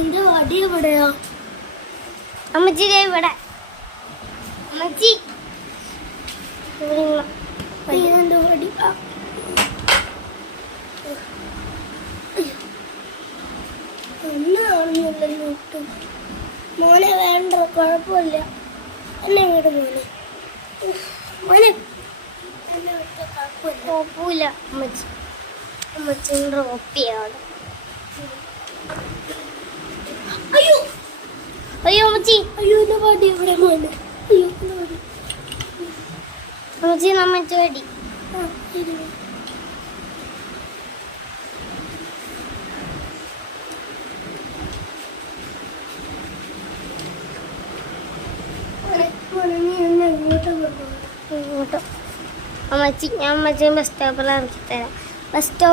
എന്റെ വടി എവിടെയാ? അമ്മച്ചി ഇവിടെ. അമ്മച്ചി എന്റെ വടി ഒന്നും ഒട്ടും. മോനെ വേണ്ട, കുഴപ്പമില്ല. എന്നെ വീട് മോനെ. മോനെ എന്നെ വിട്ട കുഴപ്പമില്ല. അമ്മച്ചി അമ്മച്ചിൻ്റെ ഒപ്പിയാണ്. അയ്യോ അയ്യോ അമ്മച്ചി, അയ്യോ എന്റെ വടി എവിടെ മോനെ? അയ്യോ എന്റെ വടി. അമ്മച്ചി നമ്മച്ചി വടി. ഇങ്ങോട്ടോ അമ്മച്ചി, ഞാൻ അമ്മച്ചി ബസ് സ്റ്റോപ്പിൽ ഇറക്കി തരാം. Bus stop